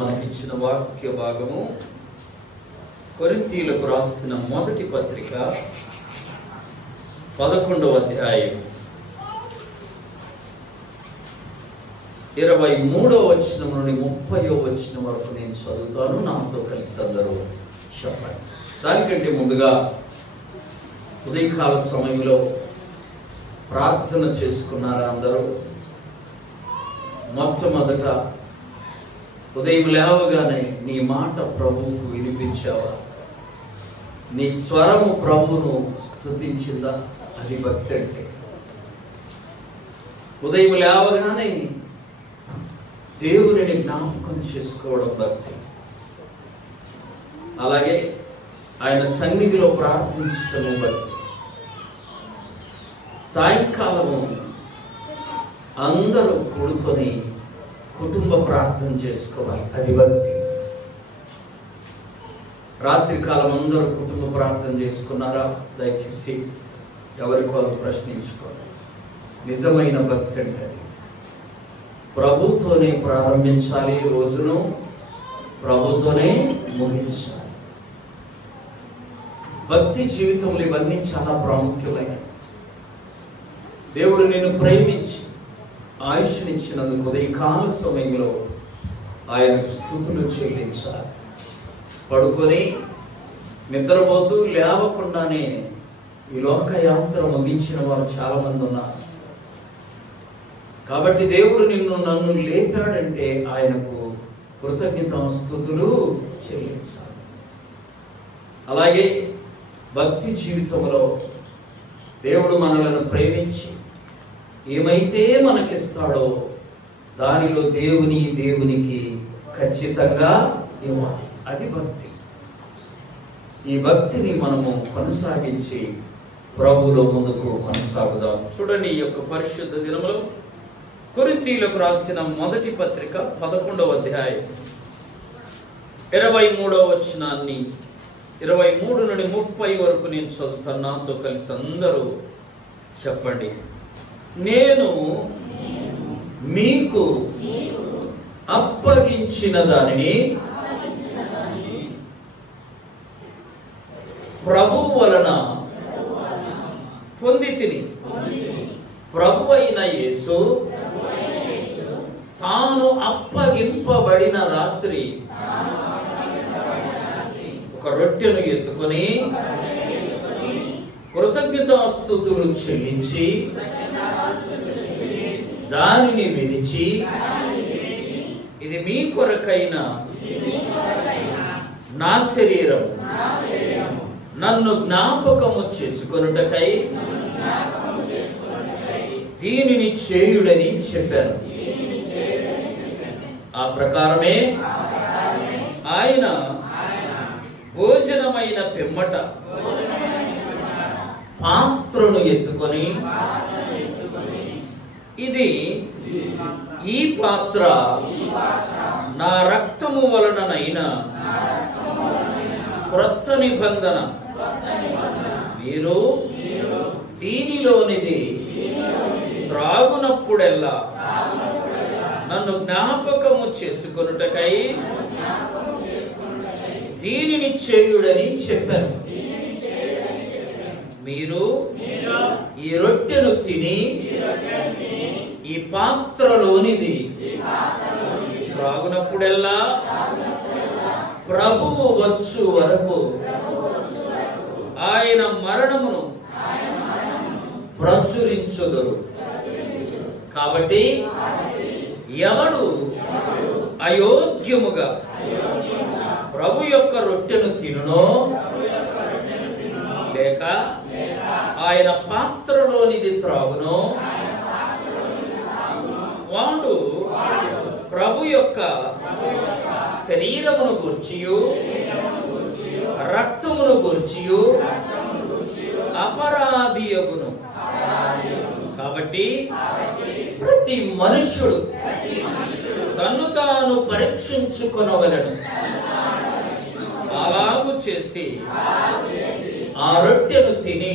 మనకిచ్చిన వాక్య భాగము కొరింథీయులకు రాసిన మొదటి పత్రిక 11వ అధ్యాయం 23వ వచనం నుండి 30వ వచనం వరకు నేను చదువుతాను. నాతో కలిసి అందరూ చెప్పండి. దానికంటే ముందుగా ఉదయకాల సమయంలో ప్రార్థన చేసుకున్నారా అందరూ? మొట్టమొదట ఉదయం లేవగానే నీ మాట ప్రభువుకు వినిపించావా? నీ స్వరము ప్రభువును స్తుతించిందా? అది భక్తి అంటే. ఉదయం లేవగానే దేవునిని జ్ఞాపకం చేసుకోవడం భక్తి. అలాగే ఆయన సన్నిధిలో ప్రార్థించడము భక్తి. సాయంకాలము అందరూ కూడుకొని కుటుంబ ప్రార్థన చేసుకోవాలి, అది భక్తి. రాత్రి కాలం అందరూ కుటుంబ ప్రార్థన చేసుకున్నారా? దయచేసి ఎవరికి వాళ్ళు ప్రశ్నించుకోవాలి. నిజమైన భక్తి అంటే ప్రభుతోనే ప్రారంభించాలి, రోజును ప్రభుతోనే ముగించాలి. భక్తి జీవితంలో ఇవన్నీ చాలా ప్రాముఖ్యమైన. దేవుడు నిన్ను ప్రేమించి ఆయుష్నిచ్చినందుకు ఉదయకాల సమయంలో ఆయన స్తుతులు చెల్లించాలి. పడుకొని నిద్రపోతూ లేవకుండానే ఈ లోకయాత్ర ముగించిన వారు చాలా మంది ఉన్నారు. కాబట్టి దేవుడు నన్ను లేపాడంటే ఆయనకు కృతజ్ఞతాస్తుతులు చెల్లించాలి. అలాగే భక్తి జీవితంలో దేవుడు మనలను ప్రేమించి ఏమైతే మనకిస్తాడో దానిలో దేవునికి ఖచ్చితంగా ఇవ్వాలి, అది భక్తి. ఈ భక్తిని మనము కొనసాగించి ప్రభువులో ముందుకు కొనసాగుదాం. చూడండి, ఈ యొక్క పరిశుద్ధ దినములో కొరింథీయులకు రాసిన మొదటి పత్రిక 11వ అధ్యాయం 23వ వచనాన్ని 23 నుండి 30 వరకు నేను చదువుతాను. నాతో కలిసి అందరూ చెప్పండి. నేను మీకు అప్పగించిన దానిని ప్రభువు వలన పొందితిని. ప్రభువు అయిన యేసు తాను అప్పగింపబడిన రాత్రి ఒక రొట్టెను ఎత్తుకొని కృతజ్ఞతాస్తుతులు చెల్లించి దానిని విరిచి, ఇది మీ కొరకైన నా శరీరం, నన్ను జ్ఞాపకము చేసుకొనుటకై దీనిని చేయుడని చెప్పాను. ఆ ప్రకారమే ఆయన భోజనమైన పిమ్మట పాత్రను ఎత్తుకొని, ఇది ఈ పాత్ర నా రక్తము వలననైన క్రొత్త నిబంధన, మీరు దీనిలోనిది త్రాగునప్పుడెల్లా నన్ను జ్ఞాపకము చేసుకొనుటకై దీనిని చేయుడని చెప్పారు. మీరు ఈ రొట్టెను తిని ఈ పాత్రలోనిది త్రాగునప్పుడెల్లా ప్రభువు వచ్చు వరకు ఆయన మరణమును ప్రచురించుదురు. కాబట్టి ఎవడు అయోగ్యముగా ప్రభు యొక్క రొట్టెను తినునో, లేక ఆయన పాత్రలోనిది త్రాగునో, వాడు ప్రభు యొక్క శరీరమును గూర్చియు రక్తమును గూర్చియు అపరాధియగును. కాబట్టి ప్రతి మనుష్యుడు తన్ను తాను పరీక్షించుకొనవలెను. అలాగు చేసి ఆ రొట్టెను తిని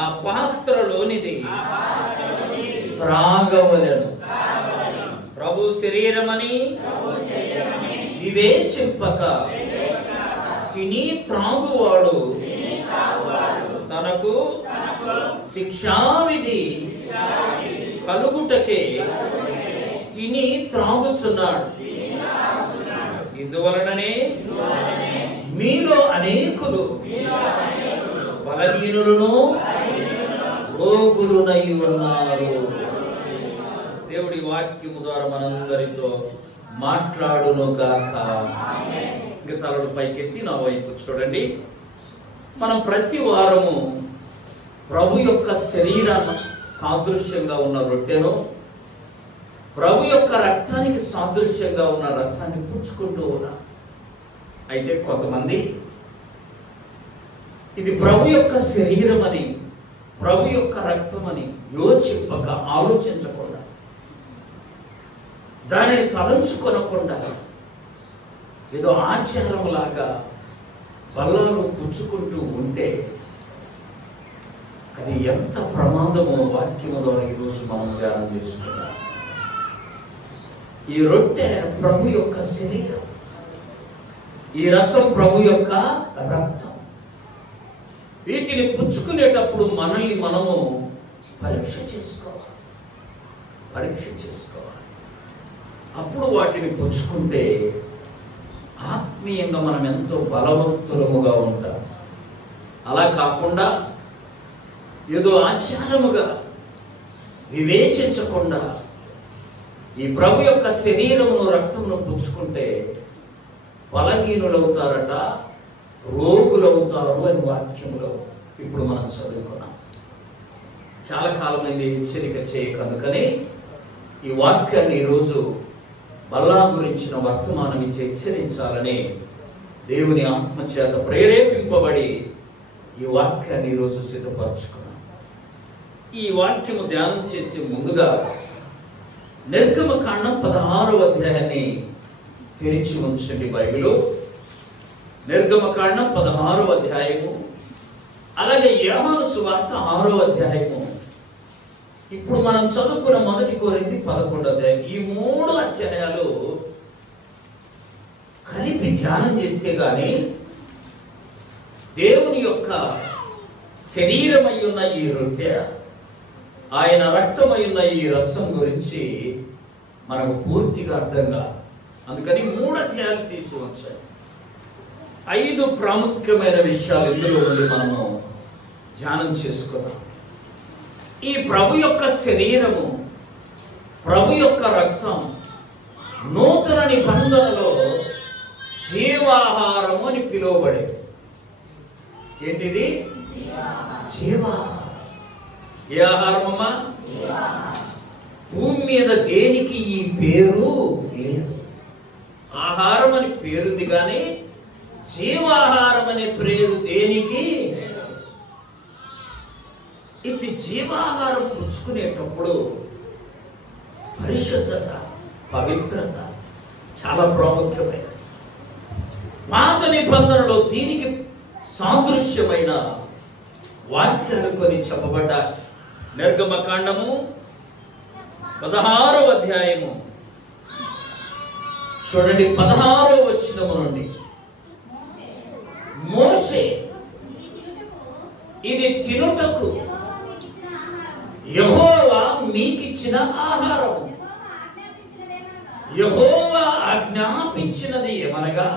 ఆ పాత్రలోనిది త్రాగవలెను. ప్రభు శరీరమని వివేచింపక తిని త్రాగువాడు తనకు శిక్షావిధి కలుగుటకే తిని త్రాగుచున్నాడు. ఇందువలననే మీలో అనేకులు బలహీనులను రోగులునై ఉన్నారు. దేవుడి వాక్యము ద్వారా మనందరితో మాట్లాడును గాక. ఇంకా తలలు పైకెత్తి నా వైపు చూడండి. మనం ప్రతి వారము ప్రభు యొక్క శరీరాన్ని సాదృశ్యంగా ఉన్న రొట్టెను, ప్రభు యొక్క రక్తానికి సాదృశ్యంగా ఉన్న రసాన్ని పుచ్చుకుంటూ ఉన్నాం. అయితే కొంతమంది ఇది ప్రభు యొక్క శరీరం అని, ప్రభు యొక్క రక్తం అని యోచింపక, ఆలోచించకుండా, దానిని తలంచుకొనకుండా ఏదో ఆచారంలాగా బల్లాలు పుచ్చుకుంటూ ఉంటే అది ఎంత ప్రమాదమో వాక్యము ద్వారా ఈరోజు మనం ధ్యానం చేసుకున్నాం. ఈ రొట్టె ప్రభు యొక్క శరీరం, ఈ రసం ప్రభు యొక్క రక్తం. వీటిని పుచ్చుకునేటప్పుడు మనల్ని మనము పరీక్ష చేసుకోవాలి. అప్పుడు వాటిని పుచ్చుకుంటే ఆత్మీయంగా మనం ఎంతో బలవంతులముగా ఉంటాం. అలా కాకుండా ఏదో ఆచారముగా వివేచించకుండా ఈ ప్రభు యొక్క శరీరమును, రక్తమును పుచ్చుకుంటే బలహీనులవుతారట, రోగులవుతారు అని వాక్యములో ఇప్పుడు మనం చదువుకున్నాం. చాలా కాలమైంది హెచ్చరిక చేయక, అందుకని ఈ వాక్యాన్ని ఈరోజు బల్లా గురించిన వర్తమానం ఇచ్చి హెచ్చరించాలని దేవుని ఆత్మచేత ప్రేరేపింపబడి ఈ వాక్యాన్ని ఈరోజు సిద్ధపరచుకున్నాం. ఈ వాక్యము ధ్యానం చేసే ముందుగా నిర్గమకాండం 16వ అధ్యాయాన్ని తెరిచి ఉంచండి. బైబిలు నిర్గమకాండం 16వ అధ్యాయము, అలాగే యోహాను సువార్త 6వ అధ్యాయము. ఇప్పుడు మనం చదువుకున్న 1 కొరింథీ 11వ అధ్యాయం. ఈ 3 అధ్యాయాలు కలిపి ధ్యానం చేస్తే గాని దేవుని యొక్క శరీరమై ఉన్న ఈ రొట్టె, ఆయన రక్తమై ఉన్న ఈ రసం గురించి మనకు పూర్తిగా అర్థం కాదు. అందుకని 3 అధ్యాయాలు తీసి వచ్చాయి. 5 ప్రాముఖ్యమైన విషయాలు ఇందులో ఉండి మనము ధ్యానం చేసుకున్నాం. ఈ ప్రభు యొక్క శరీరము, ప్రభు యొక్క రక్తం నూతన నిబంధనలో జీవాహారము అని పిలువబడేది. ఏంటిది? జీవాహారం. ఏ ఆహారమమ్మా? భూమి మీద దేనికి ఈ పేరు లేదు. ఆహారం అని పేరుంది కానీ జీవాహారం అనే పేరు దేనికి? ఇటు జీవాహారం పుచ్చుకునేటప్పుడు పరిశుద్ధత, పవిత్రత చాలా ప్రాముఖ్యమైనది. పాత నిబంధనలో దీనికి సాదృశ్యమైన వాక్యాలు కొన్ని చెప్పబడ్డాయి. నిర్గమకాండము 16వ అధ్యాయము చూడండి. 16వ వచనము నుండి, మోషే ఇది తినుటకు యెహోవా మీకిచ్చిన ఆహారము. యెహోవా ఆజ్ఞాపించినది ఏమనగా,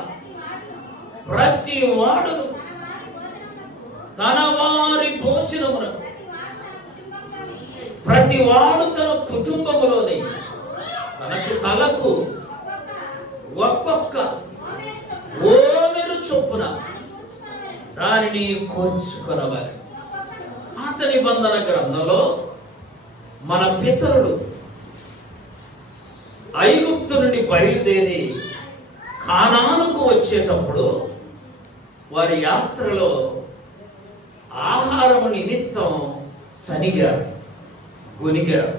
ప్రతి వాడును తన వారి భోజనమునకు, ప్రతి వాడు తన కుటుంబములోని తలకు ఒక్కొక్క ఓమెరు చొప్పున దానిని కోర్చుకొనవాలి. పాత నిబంధన గ్రంథంలో మన పితరులు ఐగుప్తు నుండి బయలుదేరి కానానుకు వచ్చేటప్పుడు వారి యాత్రలో ఆహారము నిమిత్తం సనిగారు, గొనిగారు.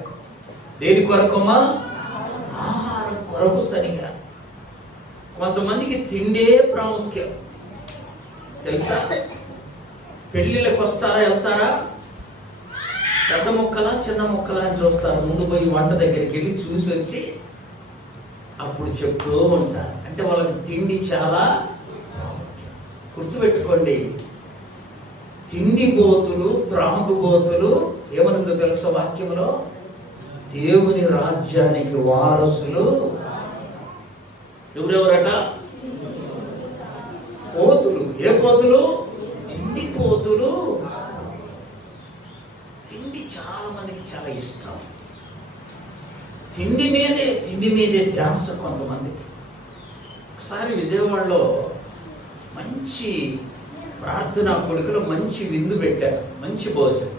దేని కొరకమ్మా? ఆహారం కొరకు సనిగారు. కొంతమందికి తిండే ప్రాముఖ్యం తెలుసా? పెళ్లిళ్ళకి వస్తారా, వెళ్తారా, పెద్ద ముక్కలా చిన్న ముక్కలా అని చూస్తారు. ముందు పోయి వంట దగ్గరికి వెళ్ళి చూసి వచ్చి అప్పుడు చెప్తూ ఉంటారు. అంటే వాళ్ళకి తిండి చాలా గుర్తుపెట్టుకోండి. తిండిబోతులు త్రాగుబోతులు ఏమనుందో తెలుసా వాక్యంలో? దేవుని రాజ్యానికి వారసులు ఎవరెవరట? పోతులు. ఏ పోతులు? తిండిపోతులు. తిండి చాలా మందికి చాలా ఇష్టం. తిండి మీదే ధ్యాస కొంతమందికి. ఒకసారి విజయవాడలో మంచి ప్రార్థనా కొడుకులో మంచి విందు పెట్టారు, మంచి భోజనం.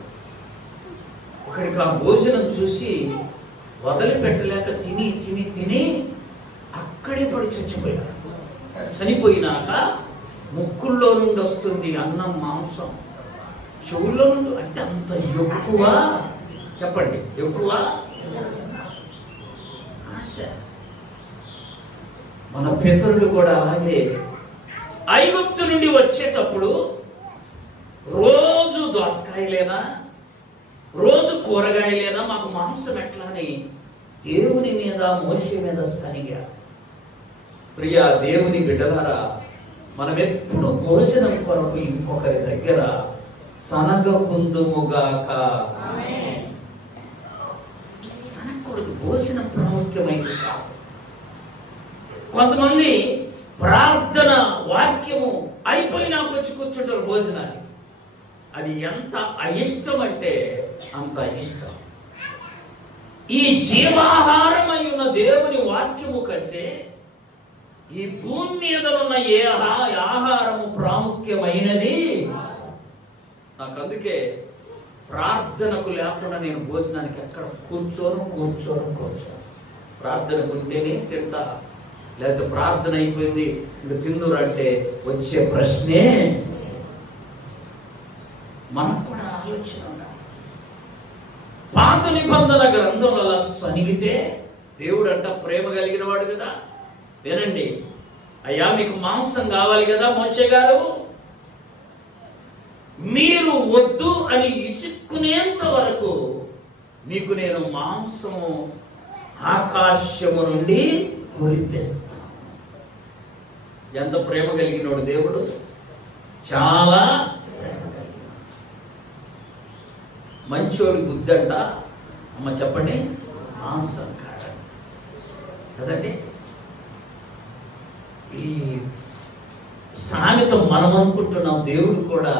ఒకడికి ఆ భోజనం చూసి వదిలిపెట్టలేక తిని తిని తిని అక్కడే పడి చచ్చిపోయాడు. చనిపోయినాక ముక్కుల్లో నుండి వస్తుంది అన్నం, మాంసం, చెవుల్లో నుండి. అంటే అంత ఎక్కువ, చెప్పండి, ఎక్కువ ఆశ. మన పితరులు కూడా అలాగే ఐగుప్తు నుండి వచ్చేటప్పుడు రోజు దోసకాయలేనా, రోజు కూరగాయలేనా, మాకు మాంసం ఎట్లా అని దేవుని మీద, మోషే మీద సనిగా. ప్రియా దేవుని బిడ్డలారా, మనం ఎప్పుడు భోజనం కొరకు ఇంకొకరి దగ్గర సనగకుందుముగాక. సనగకూడదు. భోజనం ప్రాముఖ్యమైనది కాదు. కొంతమంది ప్రార్థన వాక్యము అయిపోయినాక వచ్చి కూర్చుంటారు భోజనాన్ని. అది ఎంత అయిష్టం అంటే అంత ఇష్టం. ఈ జీవాహారమై ఉన్న దేవుని వాక్యము కంటే ఈ భూమి మీద ఉన్న ఏ ఆహారము ప్రాముఖ్యమైనది నాకు. అందుకే ప్రార్థనకు లేకుండా నేను భోజనానికి ఎక్కడ కూర్చోను. ప్రార్థనకు ఉంటేనే తింటా, లేకపోతే ప్రార్థన అయిపోయింది ఇంకా తిందురంటే వచ్చే ప్రశ్నే. మనకు కూడా ఆలోచన ఉండాలి. పాత నిబంధన గ్రంథంలో అలా సనిగితే దేవుడు అంట ప్రేమ కలిగిన వాడు కదా. వినండి, అయ్యా మీకు మాంసం కావాలి కదా మోషే గారు, మీరు వద్దు అని ఇసుక్కునేంత వరకు మీకు నేను మాంసము ఆకాశము నుండి కురిపిస్తాను. ఎంత ప్రేమ కలిగినోడు దేవుడు, చాలా మంచోడి బుద్ధి అంట. అమ్మ చెప్పండి, మాంసం కాడ కదండి. ఈ సామెత మనం అనుకుంటున్నాం, దేవుడు కూడా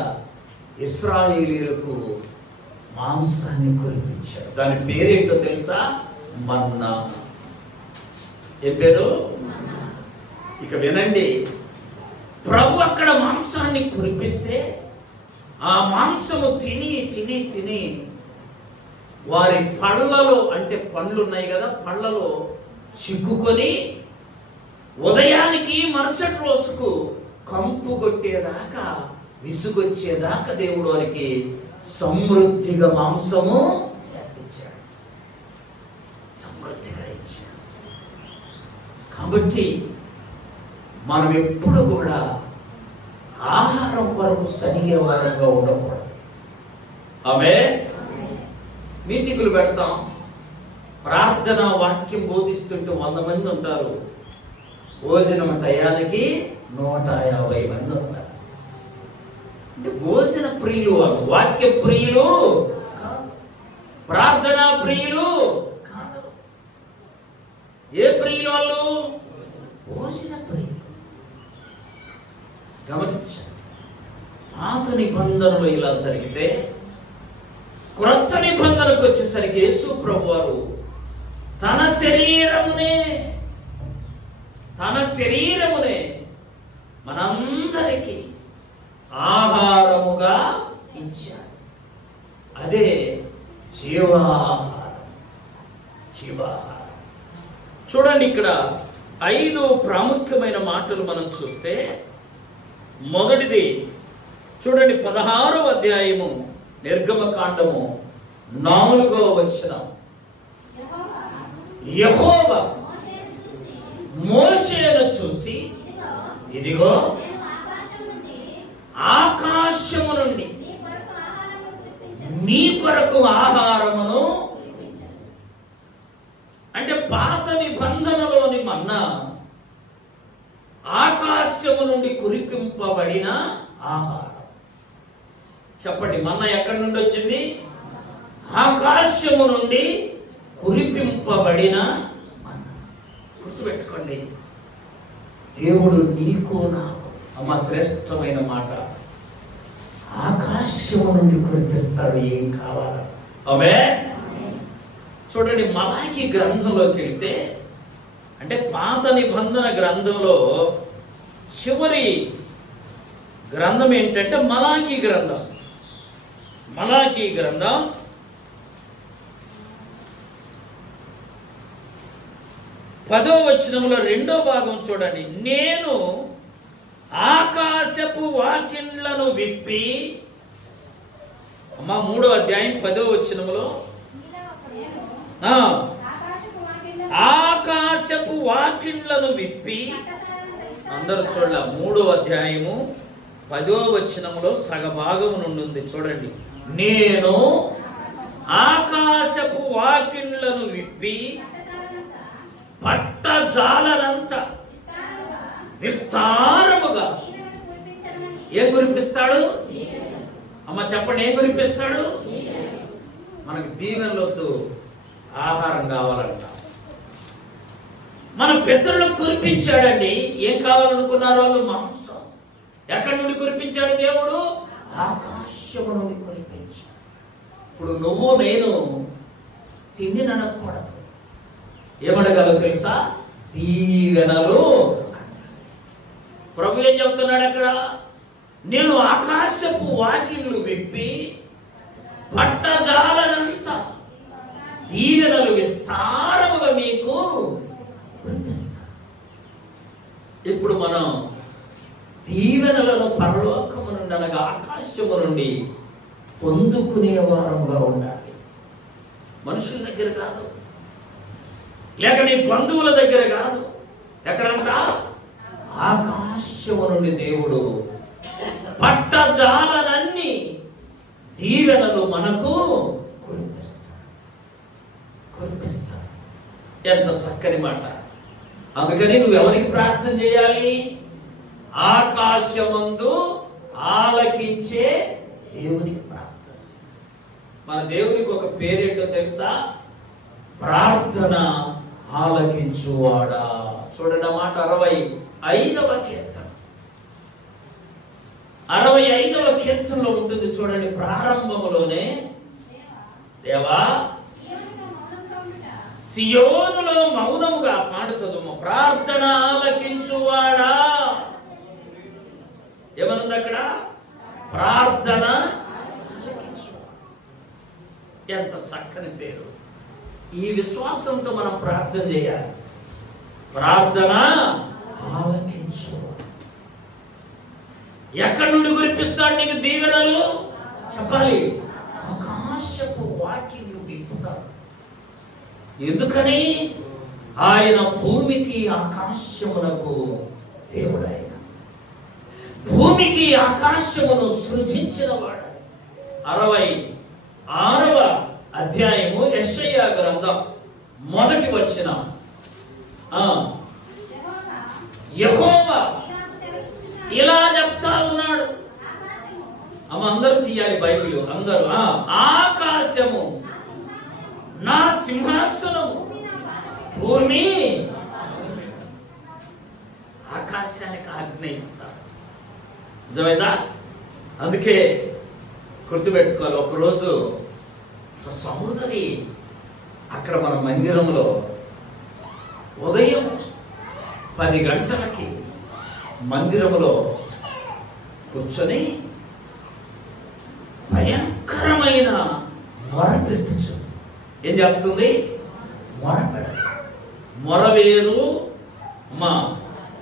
ఇశ్రాయేలీయులకు మాంసాన్ని కురిపించాడు. దాని పేరేంటో తెలుసా? మన్నా. ఏ పేరు? ఇక వినండి, ప్రభు అక్కడ మాంసాన్ని కురిపిస్తే ఆ మాంసము తిని తిని తిని వారి పళ్ళలో, అంటే పండ్లు ఉన్నాయి కదా, పళ్ళలో చిక్కుకొని ఉదయానికి మరుసటి రోజుకు కంపు కొట్టేదాకా, విసుగొచ్చేదాకా దేవుడు వారికి సమృద్ధిగా మాంసము ఇచ్చాడు. సమృద్ధిగా ఇచ్చాడు. కాబట్టి మనం ఎప్పుడు కూడా ఆహారం కొరకు సనిగే వారంగా ఉండకూడదు. ఆమె మీటింగులు పెడతాం, ప్రార్థన వాక్యం బోధిస్తుంటే 100 మంది ఉంటారు, భోజనం టయానికి 150 మంది ఉంటారు. అంటే భోజన ప్రియులు వాళ్ళు, వాక్య ప్రియులు కాదు, ప్రార్థనా ప్రియులు కాదు. ఏ ప్రియులు వాళ్ళు? భోజన ప్రియులు. గమనించండి, పాత నిబంధనలో ఇలా జరిగితే క్రొత్త నిబంధనకు వచ్చేసరికి యేసు ప్రభువారు తన శరీరమునే మనందరికీ ఆహారముగా ఇచ్చాడు. అదే జీవాహారం. చూడండి, ఇక్కడ 5 ప్రాముఖ్యమైన మాటలు మనం చూస్తే, మొదటిది చూడండి, 16వ అధ్యాయము నిర్గమకాండము 4వ వచనం. యెహోవా మోషేను చూసి, ఇదిగో ఆకాశము నుండి నీ కొరకు ఆహారమును. అంటే పాత నిబంధనలోని మన్నా ఆకాశము నుండి కురిపింపబడిన ఆహారం. చెప్పండి, మన్నా ఎక్కడి నుండి వచ్చింది? ఆకాశము నుండి కురిపింపబడిన మన్నా. గుర్తుపెట్టుకోండి, దేవుడు నీకు నాకు, అమ్మ శ్రేష్టమైన మాట, ఆకాశము నుండి కురిపిస్తాడు ఏం కావాలా. ఆమేన్. చూడండి, మలాకి గ్రంథంలోకి వెళ్తే, అంటే పాత నిబంధన గ్రంథంలో చివరి గ్రంథం ఏంటంటే మలాకి గ్రంథం. మలాకి గ్రంథం 10వ వచనంలో 2వ భాగం చూడండి. నేను ఆకాశపు వాకిళ్లను విప్పి, అమ్మా 3వ అధ్యాయం 10వ వచనంలో ఆకాశపు వాకిళ్లను విప్పి, అందరూ చూడాల, 3వ అధ్యాయము 10వ వచనంలో సగభాగం నుండి ఉంది చూడండి. నేను ఆకాశపు వాకిళ్లను విప్పి పట్టజాలనంత విస్తారముగా ఏం కురిపిస్తాడు? అమ్మ చెప్పండి, ఏం కురిపిస్తాడు? మనకు దీవెనలొద్దు, ఆహారం కావాలంట. మన పితరులకు కురిపించాడండి. ఏం కావాలనుకున్నారు వాళ్ళు? మాంసం. ఎక్కడి నుండి కురిపించాడు దేవుడు? ఆకాశము నుండి కురిపించాడు. ఇప్పుడు నువ్వు నేను తిండి అనకూడదు, ఏమడగలవు తెలుసా? దీవెనలు. ప్రభు ఏం చెప్తున్నాడు అక్కడ? నేను ఆకాశపు వాకిళ్లు విప్పి పట్టజాలనంత దీవెనలు విస్తారముగా మీకు కురిపిస్తా. ఇప్పుడు మనం దీవెనలను పరలోకము నుండి అనగా ఆకాశము నుండి పొందుకునే వారంగా ఉండాలి. మనుషుల దగ్గర కాదు, లేక నీ బంధువుల దగ్గర కాదు. ఎక్కడంట? ఆకాశము నుండి దేవుడు పట్టజాలనన్ని దీవెనలు మనకు కురిపిస్తాడు. ఎంత చక్కని మాట. అందుకని నువ్వు ఎవరికి ప్రార్థన చేయాలి? ఆకాశమందు ఆలకించే దేవునికి ప్రార్థన. మన దేవునికి ఒక పేరేంటో తెలుసా? ప్రార్థన ఆలకించువాడా. చూడండి ఆ మాట 65వ కీర్తన. 65వ కీర్తనలో ఉంటుంది చూడండి. ప్రారంభములోనే, దేవా సియోనులో మౌనముగా, మాట చదువు, ప్రార్థన ఆలకించువాడా. ఏమనుంది అక్కడ? ప్రార్థన ఆలకించువాడా. ఎంత చక్కని పేరు. ఈ విశ్వాసంతో మనం ప్రార్థన చేయాలి. ప్రార్థన ఆలకించు. ఎక్కడి నుండి కురిపిస్తాడు నీకు దీవెనలు? చెప్పాలి, ఆకాశపు వాకిళ్లు విప్పుతాడు. ఎందుకని? ఆయన భూమికి ఆకాశమునకు దేవుడైన, భూమికి ఆకాశమును సృజించిన వాడు. 66వ అధ్యాయము యెషయా గ్రంథం 1వ వచనం. యెహోవా ఇలా చెప్తా ఉన్నాడు. అమ్మ అందరూ తీయాలి బైబిల్, అందరూ. ఆకాశము నా సింహాసనము, భూమి ఆకాశానికి ఆజ్ఞ ఇస్తాడు. నిజమైందా? అందుకే గుర్తుపెట్టుకోవాలి. ఒకరోజు ఒక సహోదరి అక్కడ మన మందిరంలో ఉదయం 10 గంటలకి మందిరంలో కూర్చొని భయంకరమైన మొర పెట్టచ్చు. ఏం చేస్తుంది? మొర పెడదు. మొర వేరు, మా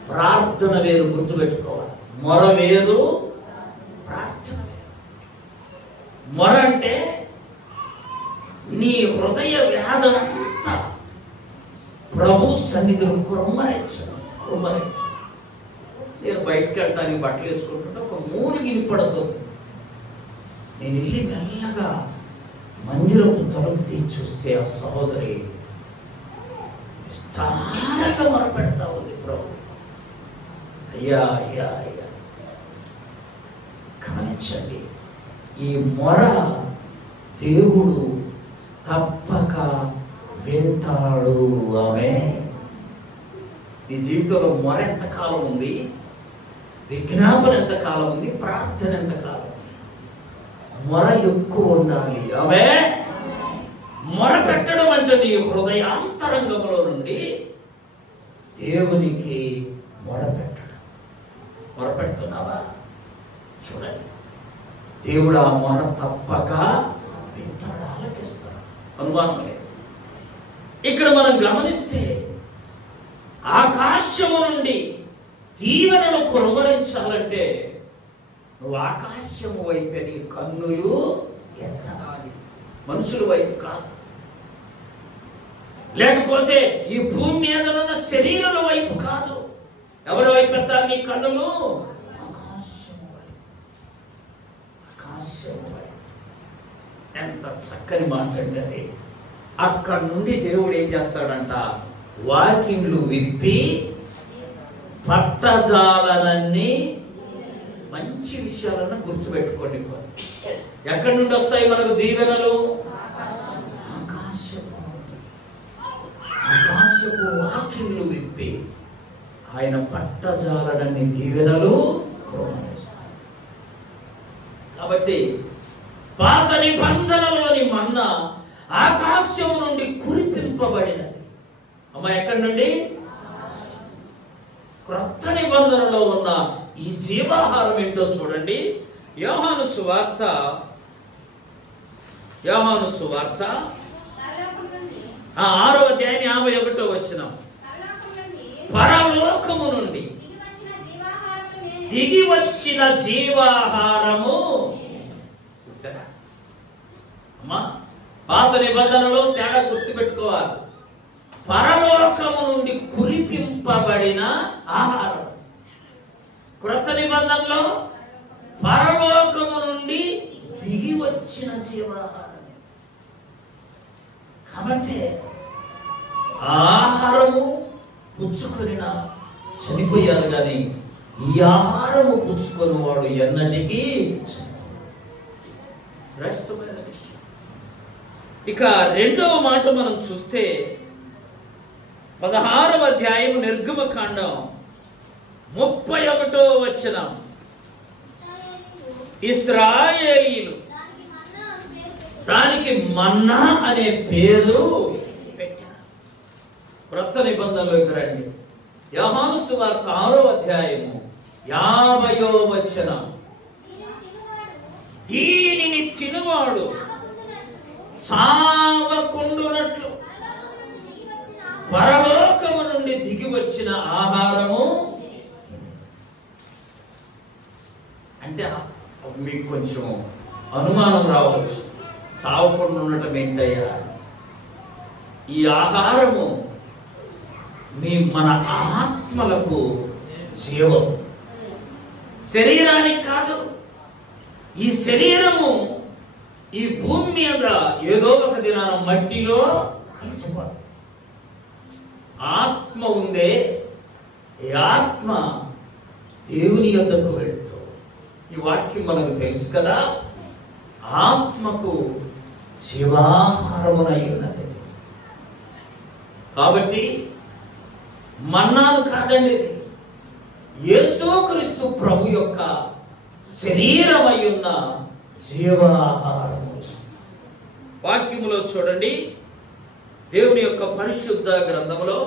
ప్రార్థన వేరు. గుర్తుపెట్టుకోవాలి. మొర వేరు, ప్రార్థన వేరు. మొర అంటే నీ హృదయ వ్యాధంతా ప్రభు సన్నిధిలో కుమ్మరించడం. నేను బయటకు వెళ్ళటానికి బట్టలు వేసుకుంటుంటే ఒక మూలికి వినపడుతుంది. నేను వెళ్ళి మెల్లగా మందిరపు తలుపు తీసి చూస్తే ఆ సహోదరి విస్తారంగా మొరపెడతా ఉంది ప్రభు. అయ్యా అయ్యా అయ్యా, గమనించండి, ఈ మొర దేవుడు తప్పక వింటాడు. ఆమె నీ జీవితంలో మొర ఎంతకాలం ఉంది, విజ్ఞాపన ఎంతకాలం ఉంది, ప్రార్థన ఎంతకాలం ఉంది? మొర ఎక్కువ ఉండాలి. ఆమె మొర పెట్టడం అంటే నీ హృదయాంతరంగంలో నుండి దేవునికి మొర పెట్టడం. మొర పెడుతున్నావా? చూడండి, దేవుడు ఆ మొర తప్పక వింటాడు, ఆలకిస్తాడు, అనుమానం లేదు. ఇక్కడ మనం గమనిస్తే ఆకాశము నుండి దీవెనను కుమ్మరించాలంటే నువ్వు ఆకాశము వైపే నీ కన్నులు ఎత్తాలి, మనుషుల వైపు కాదు. లేకపోతే ఈ భూమి మీద ఉన్న శరీరాల వైపు కాదు. ఎవరి వైపు ఎత్తాలి నీ కన్నులు? ఆకాశము వైపు. ఆకాశము వైపు. ఎంత చక్కని మాట అండి అది. అక్కడి నుండి దేవుడు ఏం చేస్తాడంట? వాకిండ్లు విప్పి పట్టజాలనన్నీ మంచి విషయాలను గుర్తుపెట్టుకోండి. ఎక్కడి నుండి వస్తాయి మనకు దీవెనలు? ఆకాశపు వాకిండ్లు విప్పి ఆయన పట్టజాలనన్ని దీవెనలు కుమ్మరిస్తాడు. కాబట్టి పాత నిబంధనలోని మన్నా ఆకాశం నుండి కురిపింపబడినది. అమ్మ, ఎక్కడి నుండి? క్రొత్త నిబంధనలో ఉన్న ఈ జీవాహారం ఏంటో చూడండి. యోహాను సువార్త 6వ అధ్యాయం 51వ వచనం. పరలోకము నుండి దిగి వచ్చిన జీవాహారము. చూసారా అమ్మా? పాత నిబంధనలో తేడా గుర్తుపెట్టుకోవాలి. పరలోకము నుండి కురిపింపబడిన ఆహారం. క్రొత్త నిబంధనలో పరలోకము నుండి దిగి వచ్చిన జీవాహారం. కాబట్టి ఆహారము పుచ్చుకొని చనిపోయారు, కానీ ఈ ఆహారము పుచ్చుకొని వాడు ఎన్నటికీ శ్రేష్టమైన విషయం. ఇక రెండవ మాట మనం చూస్తే 16వ అధ్యాయం నిర్గమకాండం 31వ వచనం. ఇశ్రాయేలీయులు దానికి మన్నా అనే పేరు పెట్టారు. క్రొత్త నిబంధనలోకి రండి. యోహాను సువార్త 6వ అధ్యాయము 50వ వచనం. దీనిని తినువాడు సావకుండునట్లు పరలోకము నుండి దిగి వచ్చిన ఆహారము. అంటే మీకు కొంచెం అనుమానం రావచ్చు, సావకుండా ఉండటం ఏంటయ్యా? ఈ ఆహారము మన ఆత్మలకు జీవం, శరీరానికి కాదు. ఈ శరీరము ఈ భూమి మీద ఏదో ఒక దినాన మట్టిలో కలిసిపోతుంది. ఆత్మ ఉందే, ఈ ఆత్మ దేవుని యొద్దకు వెళుతూ, ఈ వాక్యం మనకు తెలుసు కదా, ఆత్మకు జీవాహారమునై ఉన్నది. కాబట్టి మన్నాను కాదండి, ఇది యేసుక్రీస్తు ప్రభు యొక్క శరీరమై ఉన్న జీవాహారము. వాక్యములో చూడండి, దేవుని యొక్క పరిశుద్ధ గ్రంథములో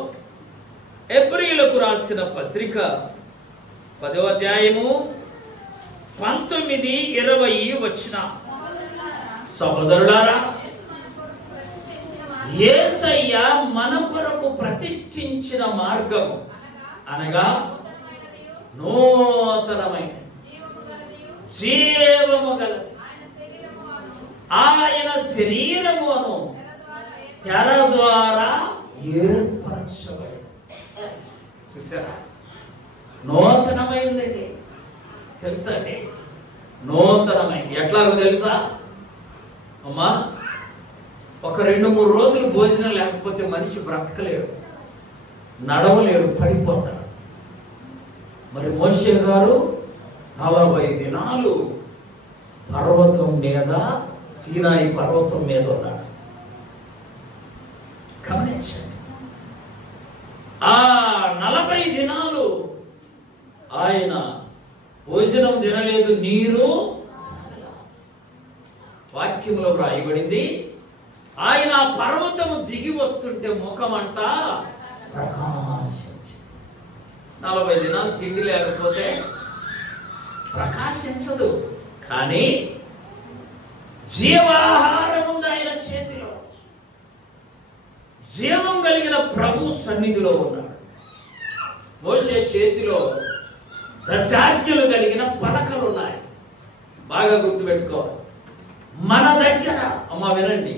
హెబ్రీయులకు రాసిన పత్రిక 10వ అధ్యాయము 19-20 వచనం. సహోదరులారా, యేసయ్య మన కొరకు ప్రతిష్ఠించిన మార్గం అనగా నూతనమైన జీవము గలది ఆయన శరీరము అను తెర ద్వారా ఏర్పరచబడి. చూసారా, నూతనమైనది. తెలుసా అండి? నూతనమైంది. ఎట్లాగో తెలుసా అమ్మా? ఒక 2-3 రోజులు భోజనం లేకపోతే మనిషి బ్రతకలేడు. నడవలేడు, పడిపోతాడు. మరి మోషే గారు 40 దినాలు పర్వతం మీద, సీనాయి పర్వతం మీద ఉన్నాడు. గమనించండి, ఆ 40 దినాలు ఆయన భోజనం తినలేదు, నీరు. వాక్యంలో వ్రాయబడింది, ఆయన పర్వతము దిగి వస్తుంటే ముఖమంట ప్రకాశించి. 40 దినాలు తిండి లేకపోతే ప్రకాశించదు. కానీ జీవాహారం ఉంది ఆయన చేతిలో. జీవం కలిగిన ప్రభు సన్నిధిలో ఉన్నాడు. మోషే చేతిలో 10 ఆజ్ఞలు కలిగిన పలకలు ఉన్నాయి. బాగా గుర్తుపెట్టుకోవాలి. మన దగ్గర, అమ్మ వినండి,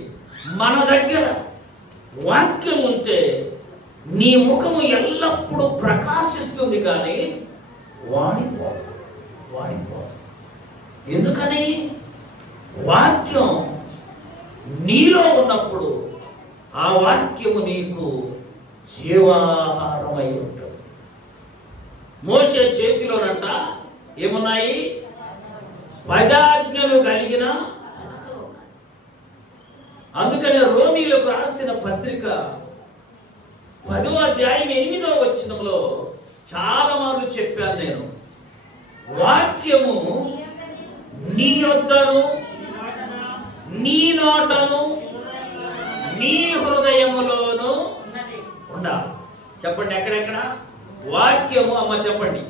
మన దగ్గర వాక్యం ఉంటే నీ ముఖము ఎల్లప్పుడూ ప్రకాశిస్తుంది, కానీ వాడిపోదు. ఎందుకని? వాక్యం నీలో ఉన్నప్పుడు ఆ వాక్యము నీకు జీవాహారమై ఉంటుంది. మోషే చేతిలోనంట ఏమున్నాయి? 10 ఆజ్ఞలు కలిగిన. అందుకని రోమీలకు రాసిన పత్రిక 10వ అధ్యాయం 8వ వచనంలో చాలా మార్లు చెప్పాను నేను. వాక్యము నీ యొద్దను, నీ నోటను, నీ హృదయములోను ఉండాలి. చెప్పండి, ఎక్కడెక్కడ వాక్యము? అమ్మ చెప్పండి.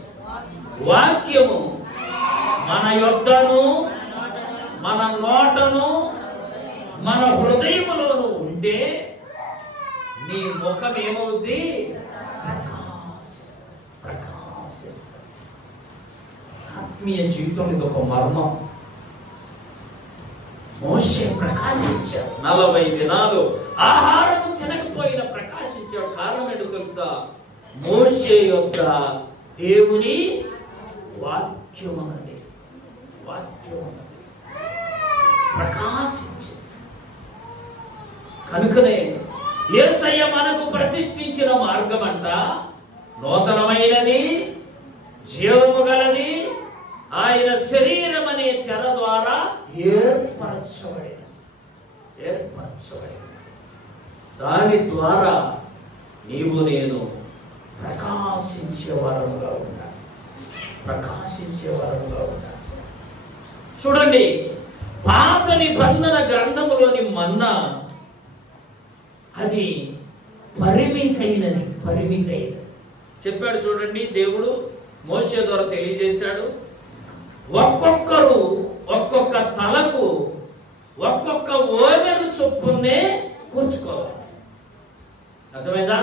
వాక్యము మన యొద్దను, మన నోటను, మన హృదయములోను ఉంటే నీ ముఖం ఏమవుద్ది? ప్రకాశిస్తుంది. ఆత్మీయ జీవితం ఇది ఒక మర్మం. మోషే ప్రకాశించాడు. 40 దినాలు ఆహారం తినకపోయిన ప్రకాశించాడు. కారణం ఏంటో తెలుసా? మోషే యొక్క దేవుని వాక్యమన్నది. ప్రకాశించింది. కనుకనే యేసయ్య మనకు ప్రతిష్ఠించిన మార్గం అంట నూతనమైనది, జీవము గలది, ఆయన శరీరం అనే తెర ద్వారా ఏర్పరచబడిన. దాని ద్వారా నీవు నేను ప్రకాశించే వరముగా ఉండాలి. చూడండి, పాత నిబంధన గ్రంథములోని మన్నా అది పరిమితైనది. చెప్పాడు చూడండి, దేవుడు మోషే ద్వారా తెలియజేశాడు. ఒక్కొక్కరు ఒక్కొక్క తలకు ఒక్కొక్క ఓమెరు చొప్పునే కూర్చుకోవాలి. అర్థమైందా?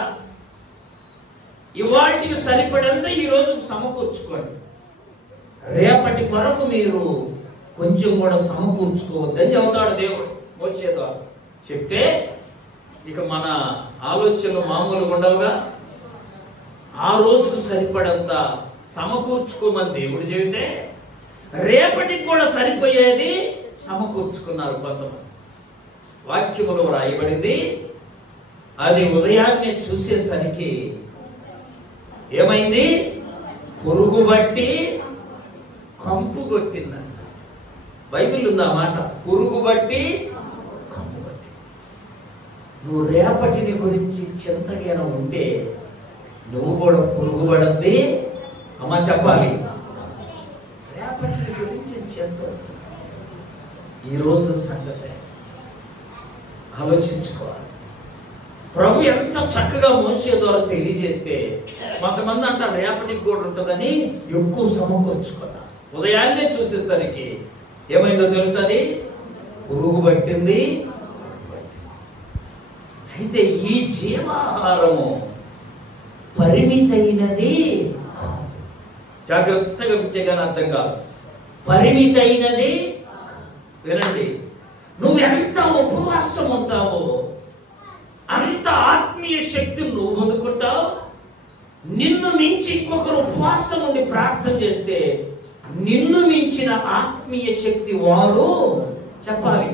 ఇవాటికి సరిపడంత ఈ రోజు సమకూర్చుకోండి. రేపటి కొరకు మీరు కొంచెం కూడా సమకూర్చుకోవద్దని చెబుతాడు దేవుడు మోషే ద్వారా. చెప్తే ఇక మన ఆలోచనలు మామూలుగా ఉండవుగా. ఆ రోజుకు సరిపడంత సమకూర్చుకోమని దేవుడు చెబితే రేపటికి కూడా సరిపోయేది సమకూర్చుకున్నారు కొంతమంది. వాక్యములో రాయబడింది, అది ఉదయాన్నే చూసేసరికి ఏమైంది? పురుగు బట్టి కంపు కొట్టిందంట. బైబిల్ ఉందా మాట? పురుగు బట్టి కంపు కొట్టి. నువ్వు రేపటిని గురించి చింతగా ఉంటే నువ్వు కూడా పురుగు పడద్ది. అమ్మ చెప్పాలి, రేపటిని గురించి చింత. ఈరోజు సంగతి ఆలోచించుకోవాలి. ప్రభు ఎంత చక్కగా మోషే ద్వారా తెలియజేస్తే కొంతమంది అంటారు రేపటికి కూడా ఉంటుందని ఎక్కువ సమకూర్చుకున్నా. ఉదయాన్నే చూసేసరికి ఏమైందో తెలుసా? అది పురుగు పట్టింది. అయితే ఈ జీవాహారము పరిమితైనది కాదు. జాగ్రత్తగా విద్యగానే అర్థం కాదు. పరిమితైనది. వినండి, నువ్వు ఎంత ఉపవాసం ఉంటావో అంత ఆత్మీయ శక్తి నువ్వు పొందుకుంటావు. నిన్ను మించి ఇంకొకరు ఉపవాసం ఉండి ప్రార్థన చేస్తే నిన్ను మించిన ఆత్మీయ శక్తి వారు చెప్పాలి.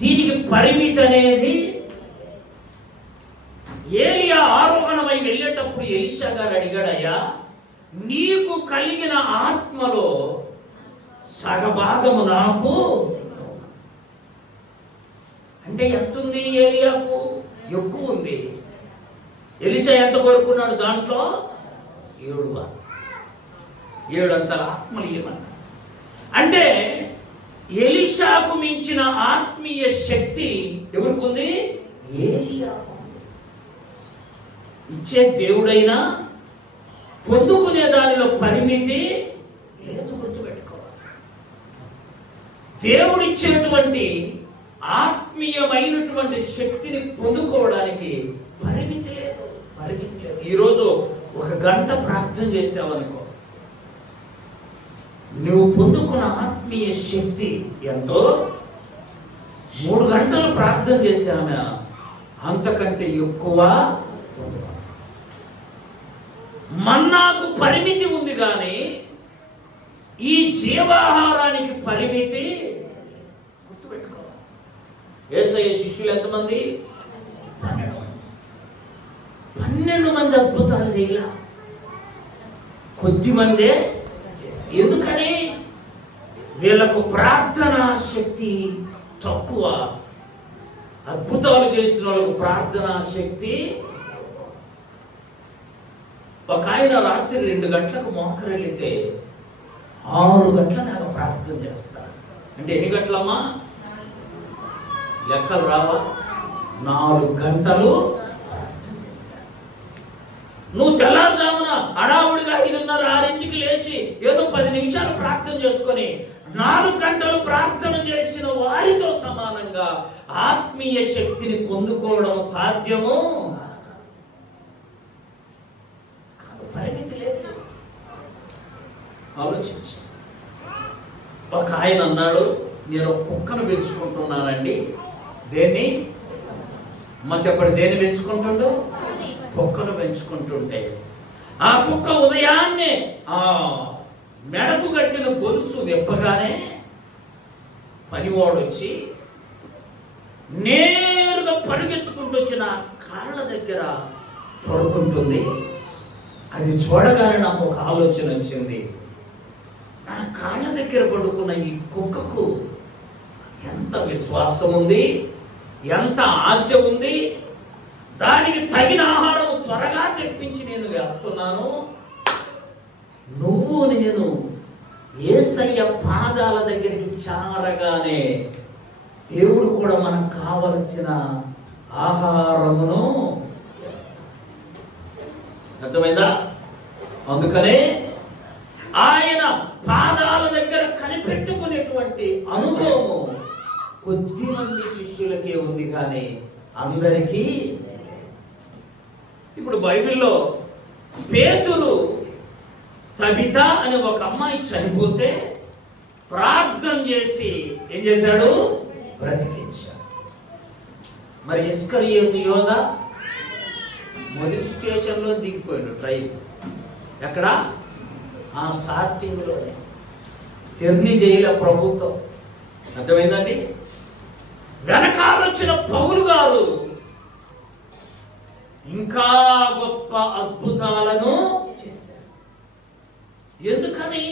దీనికి పరిమితి అనేది ఏలియా ఆరోహణమై వెళ్ళేటప్పుడు ఎలీషా గారు అడిగాడయ్యా, నీకు కలిగిన ఆత్మలో సగభాగము నాకు. అంటే ఎంత ఉంది ఏలియాకు? ఎక్కువ ఉంది. ఎలీషా ఎంత కోరుకున్నాడు? దాంట్లో 7 అంతల ఆత్మలు ఇవ్వమన్నాడు. అంటే ఎలీషాకు మించిన ఆత్మీయ శక్తి ఎవరికి ఉంది? ఏలియాకు. ఇచ్చే దేవుడైనా పొందుకునే దానిలో పరిమితి లేదు, గుర్తుపెట్టుకోవాలి. దేవుడిచ్చేటువంటి ఆత్మీయమైనటువంటి శక్తిని పొందుకోవడానికి పరిమితి లేదు. ఈరోజు 1 గంట ప్రార్థన చేసావనుకో, నువ్వు పొందుకున్న ఆత్మీయ శక్తి ఎంతో. 3 గంటలు ప్రార్థన చేశామా అంతకంటే ఎక్కువ పొందుకో. మన్నాకు పరిమితి ఉంది కానీ ఈ జీవాహారానికి పరిమితి గుర్తుపెట్టుకోవాలి. యేసయ్య శిష్యులు ఎంతమంది? 12 మంది అద్భుతాలు చేయాల, కొద్ది మందే. ఎందుకని? వీళ్ళకు ప్రార్థనా శక్తి తక్కువ. అద్భుతాలు చేసిన వాళ్ళకు ప్రార్థనా శక్తి. ఒక ఆయన రాత్రి 2 గంటలకు మోకరెళ్ళితే 6 గంటల దాకా ప్రార్థన చేస్తారు. అంటే ఎన్ని గంటలమ్మా? లెక్కలు రావా? 4 గంటలు ప్రార్థన చేస్తారు. నువ్వు తెల్లారుజామున హడావుడిగా 5:30, 6ంటికి లేచి ఏదో 10 నిమిషాలు ప్రార్థన చేసుకొని 4 గంటలు ప్రార్థన చేసిన వారితో సమానంగా ఆత్మీయ శక్తిని పొందుకోవడం సాధ్యము. పరిమితి లేదు. ఆలోచించు. ఒక ఆయన అన్నాడు, నేను కుక్కను పెంచుకుంటున్నానండి. దేన్ని చెప్పండి? దేన్ని పెంచుకుంటుండో? కుక్కను పెంచుకుంటుంటే ఆ కుక్క ఉదయాన్నే ఆ మెడకు కట్టిన గొలుసు విప్పగానే పనివాడు వచ్చి నేరుగా పరుగెత్తుకుంటూ వచ్చిన కాళ్ళ దగ్గర పడుకుంటుంది. అది చూడగానే నాకు ఒక ఆలోచన వచ్చింది. నా కాళ్ళ దగ్గర పడుకున్న ఈ కుక్కకు ఎంత విశ్వాసం ఉంది, ఎంత ఆశ ఉంది. దానికి తగిన ఆహారం త్వరగా తెప్పించి నేను వేస్తున్నాను. నువ్వు నేను యేసయ్య పాదాల దగ్గరికి చేరగానే దేవుడు కూడా మనకు కావలసిన ఆహారమును అర్థమైందా? అందుకనే ఆయన పాదాల దగ్గర కనిపెట్టుకునేటువంటి అనుభవము కొద్ది మంది శిష్యులకే ఉంది, కానీ అందరికీ. ఇప్పుడు బైబిల్లో పేతురు తబిత అనే ఒక అమ్మాయి చనిపోతే ప్రార్థన చేసి ఏం చేశాడు? బ్రతికించాడు. మరి ఇస్కరియోతు యోధ మొదటి స్టేషన్లో దిగిపోయాడు ట్రైన్. ఎక్కడ? ఆ స్టార్టింగ్ లోనే. జర్నీ చేయలే ప్రభుత్వం. అర్థమైందండి? వెనకాలొచ్చిన పౌలు గారు ఇంకా గొప్ప అద్భుతాలను చేశారు. ఎందుకని?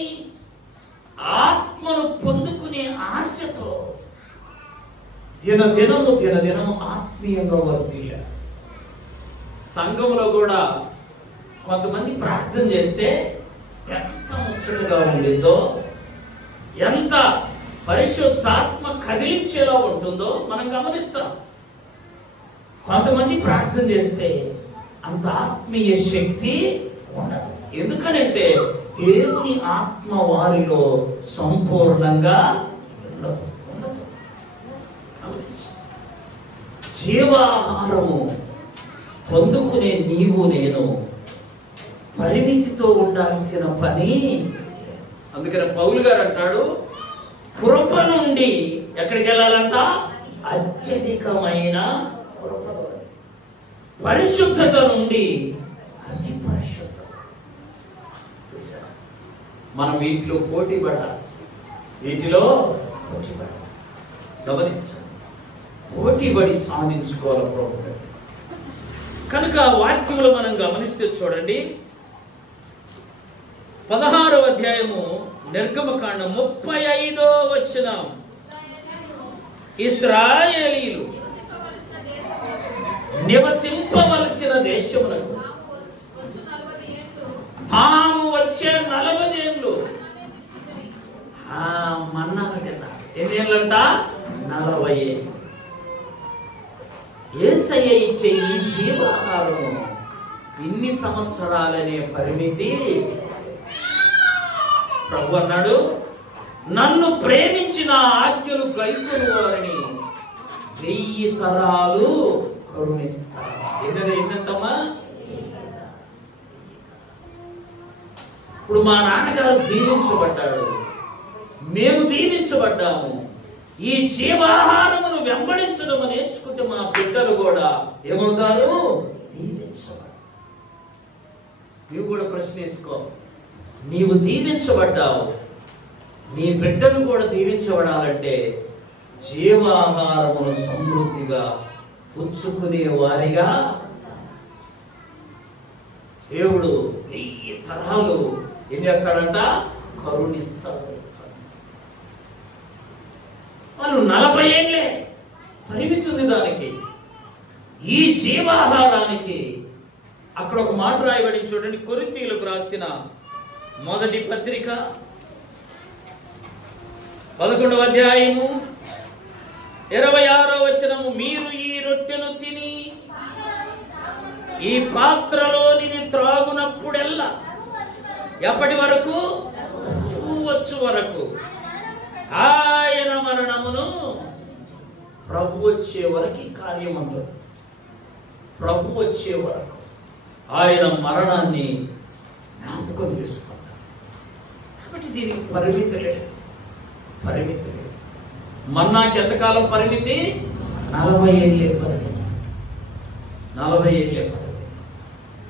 ఆత్మను పొందుకునే ఆశతో దినదినము ఆత్మీయంగా వర్తిల్లారు. సంఘంలో కూడా కొంతమంది ప్రార్థన చేస్తే ఎంత ముచ్చటగా ఉండిందో, ఎంత పరిశుద్ధాత్మ కదిలించేలా ఉంటుందో మనం గమనిస్తాం. కొంతమంది ప్రార్థన చేస్తే అంత ఆత్మీయ శక్తి ఉండదు. ఎందుకనంటే దేవుని ఆత్మ వారిలో సంపూర్ణంగా ఉండదు. జీవాహారము పొందుకునే నీవు నేను పరిమితితో ఉండాల్సిన పని. అందుకని పౌలు గారు అంటాడు, కృప నుండి ఎక్కడికి వెళ్ళాలంట? అత్యధికమైన కృప, పరిశుద్ధత నుండి అతి పరిశుద్ధత. చూసారా? మనం వీటిలో పోటీ పడాలి. గమనించాలి. పోటీ పడి సాధించుకోవాలి. ప్రభుత్వం కనుక వాక్యములు మనం గమనిస్తే చూడండి, 16వ అధ్యాయము నిర్గమకాండం 35వ వచనం, ఇశ్రాయేలీలు నివసింపవలసిన దేశమునకు తాము వచ్చే 40 ఏళ్ళు మన్నాను తిన్నారు. ఎన్ని ఏళ్ళంట? 40 ఏళ్ళు. యేసయ్య ఇచ్చే ఈ జీవాహారము ఇన్ని సంవత్సరాలనే పరిమితి. ప్రభు అన్నాడు, నన్ను ప్రేమించిన ఆజ్ఞలు గైకొను వారిని 1000 తరాలు కరుణిస్తారు. ఏంటమ్మా? ఇప్పుడు మా నాన్నగారు దీవించబడ్డాడు, మేము దీవించబడ్డాము. ఈ జీవాహారమును వెంబడించడం నేర్చుకుంటే మా బిడ్డలు కూడా ఏమవుతారు? దీవించబడతారు. నీవు కూడా ప్రశ్న వేసుకో. నీవు దీవించబడ్డావు, నీ బిడ్డలు కూడా దీవించబడాలంటే జీవాహారమును సమృద్ధిగా పుచ్చుకునే వారిగా దేవుడు 1000 తరాలు ఏం చేస్తాడంట? కరుణిస్తాడు. వాళ్ళు 40 ఏళ్ళే పరిమితి ఉంది దానికి. ఈ జీవాహారానికి అక్కడ ఒక మాట రాయబడి చూడండి, కొరింథీయులకు రాసిన మొదటి పత్రిక 11వ అధ్యాయము 26వ వచనము, మీరు ఈ రొట్టెను తిని ఈ పాత్రలోనిది త్రాగునప్పుడెల్లా ఎప్పటి వరకు? వచ్చు వరకు ఆయన మరణమును ప్రభు వచ్చే వరకు ఈ కార్యం అంటారు. ప్రభు వచ్చే వరకు ఆయన మరణాన్ని జ్ఞాపకం చేసుకుంటారు. కాబట్టి దీనికి పరిమితి లేదు, పరిమితి లేదు. మన్నాకి ఎంతకాలం పరిమితి? 40 ఏళ్ళే పరిమితి, 40 ఏళ్ళే పరిమితి.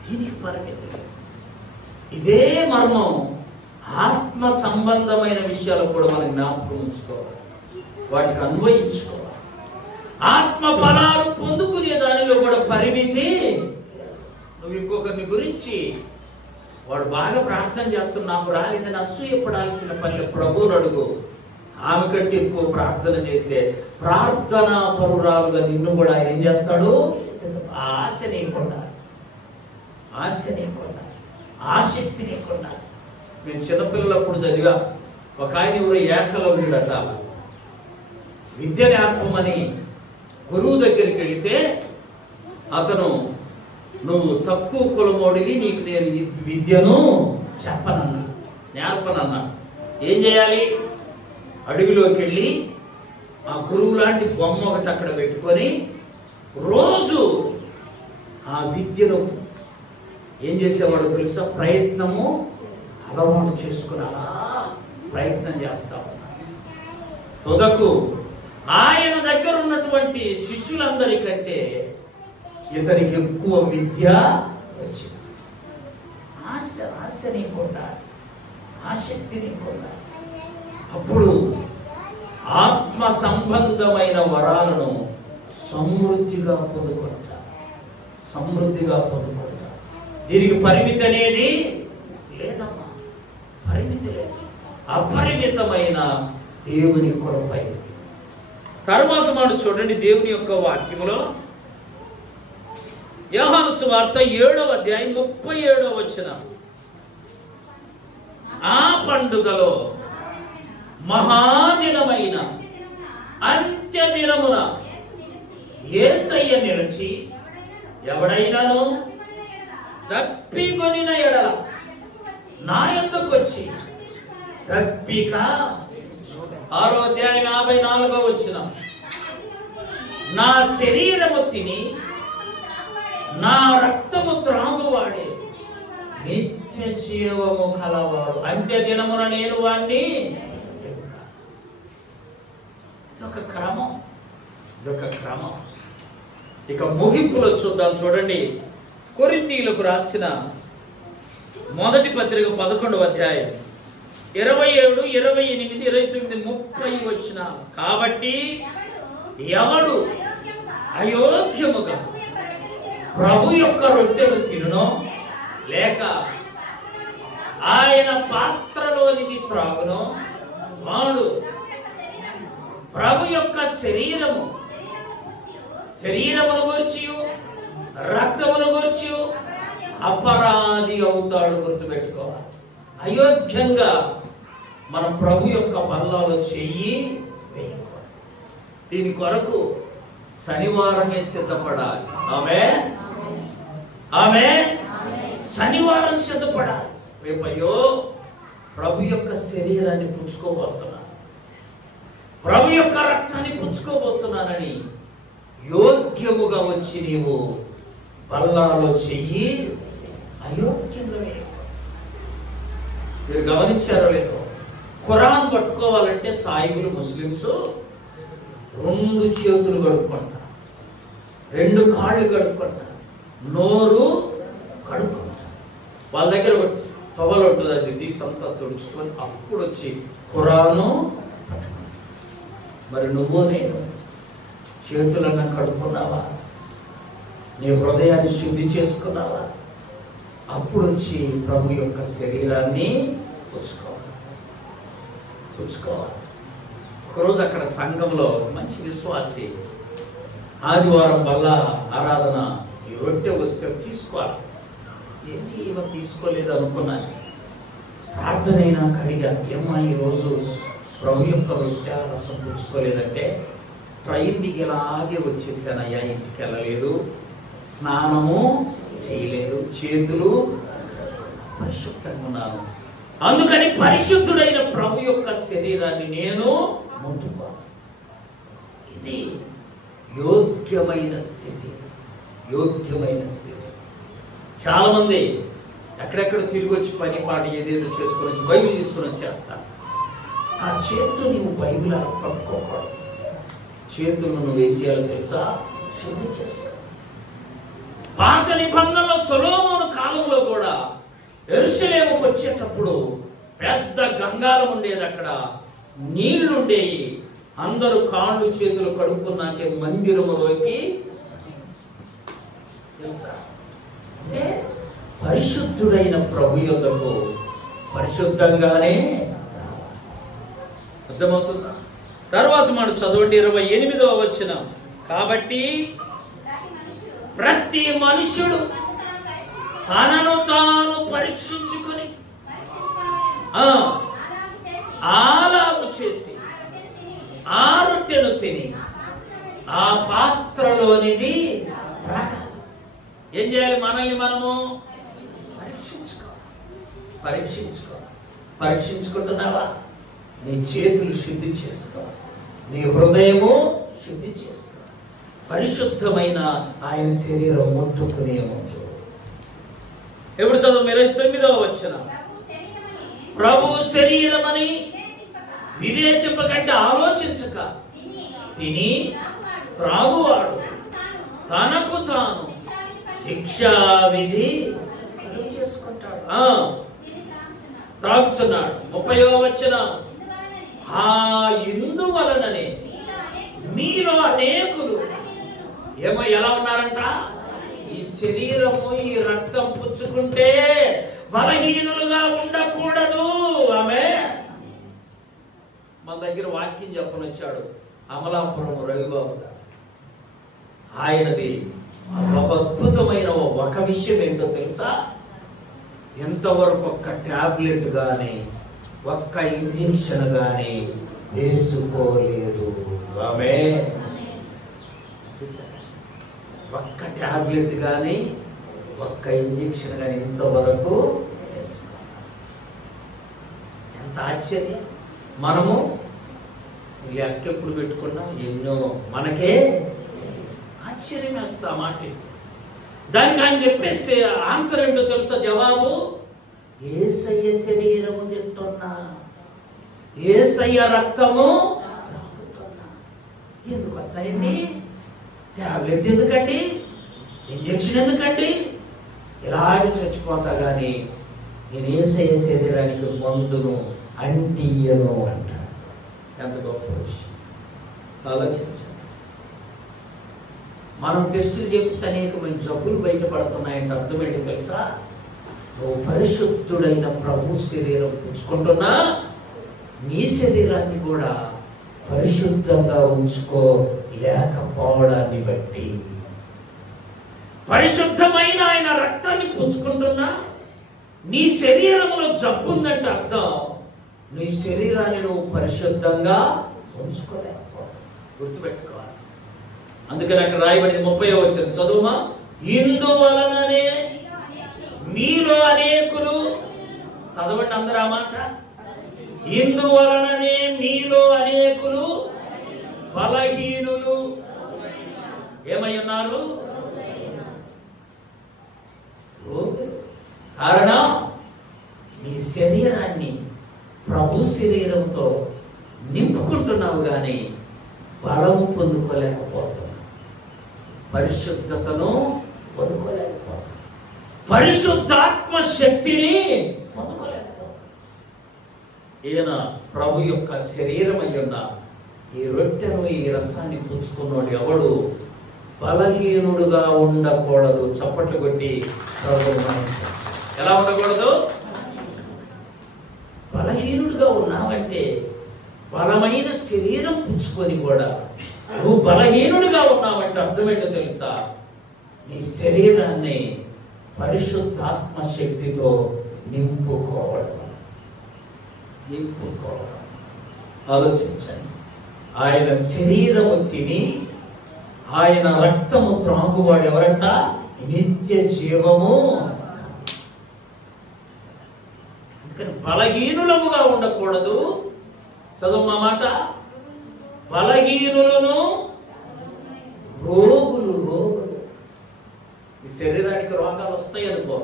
దీనికి పరిమితి లేదు. ఇదే మర్మం ఆత్మ సంబంధమైన విషయాలు కూడా మనం జ్ఞాపకం ఉంచుకోవాలి, వాటికి అన్వయించుకోవాలి. ఆత్మ ఫలాలు పొందుకునే దానిలో కూడా పరిమితి. నువ్వు ఇంకొకరిని గురించి వాడు బాగా ప్రార్థన చేస్తున్నా, నాకు రాలేదని అసూయపడాల్సిన పని ప్రభువుని అడుగు. ఆమె కంటే ఎక్కువ ప్రార్థన చేసే ప్రార్థనా పరురాలుగా నిన్ను కూడా ఆయన ఏం చేస్తాడు? ఆశ నీకుండాలి, ఆశ నీకుండాలి, ఆసక్తి నీకుండాలి. మేము చిన్నపిల్లలప్పుడు చదివా, ఒక ఆయన ఎవరో ఏకలవ్యుడట, విద్య నేర్పమని గురువు దగ్గరికి వెళితే అతను, నువ్వు తక్కువ కులమోడివి, నీకు నేను విద్యను చెప్పనన్నా, నేర్పనన్నా. ఏం చేయాలి? అడవిలోకి వెళ్ళి ఆ గురువు లాంటి బొమ్మ ఒకటి అక్కడ పెట్టుకొని రోజు ఆ విద్యను ఏం చేసేవాడు తెలుసా? ప్రయత్నము అలవాటు చేసుకుని ప్రయత్నం చేస్తా ఉన్నాడు. తుదకు ఆయన దగ్గర ఉన్నటువంటి శిష్యులందరికంటే ఇతనికి ఎక్కువ విద్య వచ్చింది. ఆశ నీకుండాలి, ఆసక్తి నీకుండాలి. అప్పుడు ఆత్మ సంబంధమైన వరాలను సమృద్ధిగా పొందుకుంటా, సమృద్ధిగా పొందుకుంటా. దీనికి పరిమితి అనేది లేదమ్మా, పరిమితి లేదు. అపరిమితమైన దేవుని కృపై. తర్వాత మనం చూడండి దేవుని యొక్క వాక్యములో యోహాను సువార్త 7వ అధ్యాయం 37వ వచనం, ఆ పండుగలో మహాదినమైన అంత్యదినమున యేసయ్య నిలిచి ఎవడైనాను తప్పికొనిన ఎడల నా యొద్దకు వచ్చి తప్పిక 6వ అధ్యాయం 54వ వచనం, నా శరీరము తిని నా రక్తము త్రాగువాడే నిత్య జీవము కలవాడు, అంత్యదినమున నేను వాణ్ణి. ఇదొక క్రమం, ఇదొక క్రమం. ఇక ముగింపులో చూద్దాం. చూడండి, కొరింథీయులకు రాసిన మొదటి పత్రిక 11వ అధ్యాయం 27, 28, 29, 30 వచ్చిన, కాబట్టి ఎవడు అయోగ్యముగా ప్రభు యొక్క రొట్టెను తినునో లేక ఆయన పాత్రలోనిది త్రాగునో వాడు ప్రభు యొక్క శరీరమును గూర్చి రక్తమును గూర్చి అపరాధి అవుతాడు. గుర్తుపెట్టుకోవాలి. అయోగ్యంగా మన ప్రభు యొక్క బల్లలో చెయ్యి వేయకూడదు. దీని కొరకు శనివారమే సిద్ధపడాలి. ఆమె శనివారం సిద్ధపడాలి. రేపయ్యో ప్రభు యొక్క శరీరాన్ని పుచ్చుకోబోతున్నా, ప్రభు యొక్క రక్తాన్ని పుచ్చుకోబోతున్నానని యోగ్యముగా వచ్చి నీవు బల్లాలో చెయ్యి అయోగ్యంగా వేయకూడదు. మీరు గమనించారో లేదో, ఖురాన్ పట్టుకోవాలంటే సాయిబులు ముస్లిమ్స్ 2 చేతులు కడుక్కుంటారు, 2 కాళ్ళు కడుక్కుంటారు, నోరు కడుక్కుంటారు. వాళ్ళ దగ్గర తొవలు ఉంటుంది, అది తీసంతా తుడుచుకొని అప్పుడు వచ్చి ఖురాను పట్టుకుంటారు. మరి నువ్వు నేను చేతులన్నా కడుక్కున్నావా? నీ హృదయాన్ని శుద్ధి చేసుకున్నావా? అప్పుడు వచ్చి ప్రభు యొక్క శరీరాన్ని పుచ్చుకోవాలి. ఒకరోజు అక్కడ సంఘంలో మంచి విశ్వాసి ఆదివారం వల్ల ఆరాధన ఈ రొట్టె వస్తే తీసుకోవాలి. ఏంటి ఏమో తీసుకోలేదు అనుకున్నాను. ప్రార్థన అయినా కడిగా, ఏమ్మా ఈరోజు ప్రభు యొక్క రొట్టె రసం పుచ్చుకోలేదంటే, ట్రైన్ దిగి ఇలాగే వచ్చేసానయ్యా, ఇంటికి వెళ్ళలేదు, స్నానము చేయలేదు, చేతులు పరిశుద్ధంగా ఉన్నాను, అందుకని పరిశుద్ధుడైన ప్రభు యొక్క శరీరాన్ని నేను ముట్టుకోను. ఇది యోగ్యమైన స్థితి. చాలా మంది ఎక్కడెక్కడ తిరిగి వచ్చి పని పాట ఏదేదో చేసుకొని వచ్చి బైబిల్ తీసుకొని వచ్చేస్తారు. ఆ చేతులు నువ్వు బైబిల్ పట్టుకోకూడదు. చేతులను నువ్వేం చేయాలో తెలుసా? శుద్ధి చేసుకో. పాత నిబంధనలో సొలొమోను కాలంలో కూడా యెరూషలేముకు వచ్చేటప్పుడు పెద్ద గంగాలం ఉండేది, అక్కడ నీళ్లు ఉండేవి. అందరూ కాళ్ళు చేతులు కడుక్కున్నాకే మందిరములోకి తెలుసా? అంటే పరిశుద్ధుడైన ప్రభు యొద్దకు పరిశుద్ధంగానే అర్థమవుతుందా? తర్వాత మనం చదవండి 28వ వచనం. కాబట్టి ప్రతి మనుష్యుడు తనను తాను పరీక్షించుకొని అలాగు చేసి ఆ రొట్టెను తిని ఆ పాత్రలోనిది ఏం చేయాలి? మనల్ని మనము పరీక్షించుకుంటున్నావా? నీ చేతులు శుద్ధి చేసుకో, నీ హృదయము శుద్ధి చేసుకో. పరిశుద్ధమైన ఆయన శరీరం ముట్టుకునే ముందు ఎప్పుడు చదువు 29వ వచనం. ప్రభు శరీరమని వివేచింపకంటే ఆలోచించక తిని త్రాగువాడు తనకు తాను శిక్షా విధి చేసుకుంటాడు, త్రాగుతున్నాడు. 30వ వచనం. ఆ ఇందువలననే మీలో అనేకులు ఎలా ఉన్నారంట? ఈ శరీరము ఈ రక్తం పుచ్చుకుంటే బలహీనులుగా ఉండకూడదు. ఆమె మన దగ్గర వాక్యం చెప్పనొచ్చాడు అమలాపురం రవిబాబు గారు. ఆయనది ఒక అద్భుతమైన ఒక విషయం ఏంటో తెలుసా? ఎంతవరకు ఒక్క టాబ్లెట్ కానీ ఒక్క ఇంజెక్షన్ కానీ వేసుకోలేదు. ఆమె ఒక్క టాబ్లెట్ కానీ ఒక్క ఇంజెక్షన్ కానీ ఇంతవరకు. ఎంత ఆశ్చర్యం! మనము లెక్క ఎప్పుడు పెట్టుకున్నాం? ఎన్నో. మనకే ఆశ్చర్యం వేస్తా మాట. దానికి ఆయన చెప్పేస్తే ఆన్సర్ ఏంటో తెలుసా? జవాబు, యేసయ్య శరీరము తింటున్నా, యేసయ్య రక్తము తాగుతున్నా. ఎందుకు వస్తాయండి? టాబ్లెట్ ఎందుకండి? ఇంజెక్షన్ ఎందుకండి? ఇలాగే చచ్చిపోతా కానీ నేను యేసయ్య శరీరానికి మందును అంటియ్యను అంట. ఎంత గొప్ప విషయం ఆలోచించండి. మనం టెస్టులు చెప్తే అనేకమైన జబ్బులు బయటపడుతున్నాయంటే అర్థం ఏంటి తెలుసా? నువ్వు పరిశుద్ధుడైన ప్రభు శరీరం పుచ్చుకుంటున్నా నీ శరీరాన్ని కూడా పరిశుద్ధంగా ఉంచుకోలేకపోవడాన్ని బట్టి, పరిశుద్ధమైన ఆయన రక్తాన్ని పుచ్చుకుంటున్నా నీ శరీరంలో జబ్బు ఉందంటే అర్థం నీ శరీరాన్ని నువ్వు పరిశుద్ధంగా ఉంచుకోలేకపోతావు. గుర్తుపెట్టుకోవాలి. అందుకని అక్కడ రాయబడింది 30వ వచనం చదువుమా. ఇందువలననే మీలో అనేకులు, చదవండి అందరూ ఆ మాట. ఇందువలననే మీలో అనేకులు బలహీనులు ఏమై ఉన్నారు? కారణం నీ శరీరాన్ని ప్రభు శరీరంతో నింపుకుంటున్నావు కానీ బలము పొందుకోలేకపోతున్నావు, పరిశుద్ధతను పొందుకోలేకపోతున్నావు, పరిశుద్ధాత్మ శక్తిని పొందుకోలేకపోతున్నావు. ఈయన ప్రభు యొక్క శరీరం అయ్యున్న ఈ రొట్టెను ఈ రసాన్ని పుచ్చుకున్నాడు ఎవడు బలహీనుడుగా ఉండకూడదు. చప్పట్లు కొట్టి ప్రభు ఎలా ఉండకూడదు? బలహీనుడుగా ఉన్నావంటే బలమైన శరీరం పుచ్చుకొని కూడా నువ్వు బలహీనుడిగా ఉన్నావంటే అర్థమేంటో తెలుసా? నీ శరీరాన్ని పరిశుద్ధాత్మ శక్తితో నింపుకోవడం. ఆలోచించండి. ఆయన శరీరము తిని ఆయన రక్తము త్రాగువాడు ఎవరంట? నిత్య జీవము. అందుకని బలహీనులముగా ఉండకూడదు. చదువు మా మాట. బలహీనులను రోగులు. ఈ శరీరానికి రోగాలు వస్తాయి అనుకో,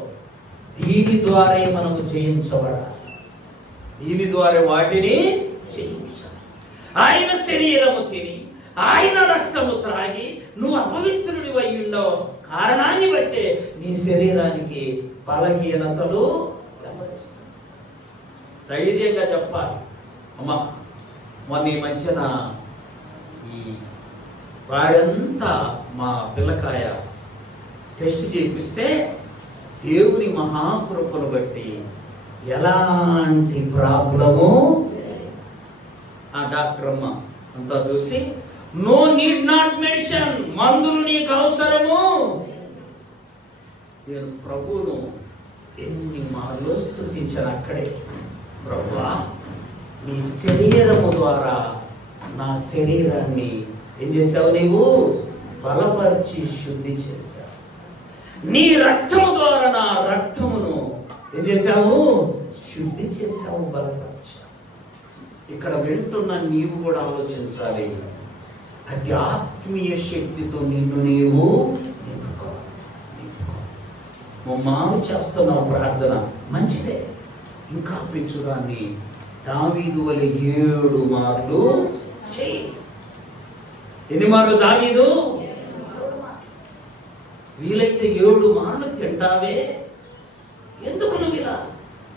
దీని ద్వారా మనము జయించబడాలి. దీని ద్వారా వాటిని జయించాలి. ఆయన శరీరము తిని ఆయన రక్తము త్రాగి నువ్వు అపవిత్రుడి అయి ఉండవు కారణాన్ని బట్టే నీ శరీరానికి బలహీనతలు సంభవిస్తాయి. ధైర్యంగా చెప్పాలి. అమ్మా మొన్న ఈ మధ్యన ఈ వాడంతా మా పిల్లకాయ టెస్ట్ చేపిస్తే దేవుని మహాకృపను బట్టి ఎలాంటి ప్రాబ్లము ఆ డాక్టర్ అమ్మ అంతా చూసి నో నీడ్ నాట్ మెన్షన్, మందులు నీకు అవసరము. నేను ప్రభువును ఎన్ని మార్లు స్తుతించాను అక్కడే. ప్రభువా నీ శరీరము ద్వారా నా శరీరాన్ని ఏం చేశావు? నీవు బలపరిచి శుద్ధి చేశావు. నీ రక్తము ద్వారా నా రక్తమును ఏం చేశావు? శుద్ధి చేశావు, బలపరిచావు. ఇక్కడ వింటున్న నీవు కూడా ఆలోచించాలి. అది ఆత్మీయ శక్తితో నిన్ను నీవు మారు చేస్తున్నావు. ప్రార్థన మంచిదే, ఇంకా పెంచుదాన్ని దావీదు వలె 7 మార్లు చేయి. ఎన్ని మార్లు దావీదు? వీలైతే 7 మార్లు తింటావే. ఎందుకు నువ్వు ఇలా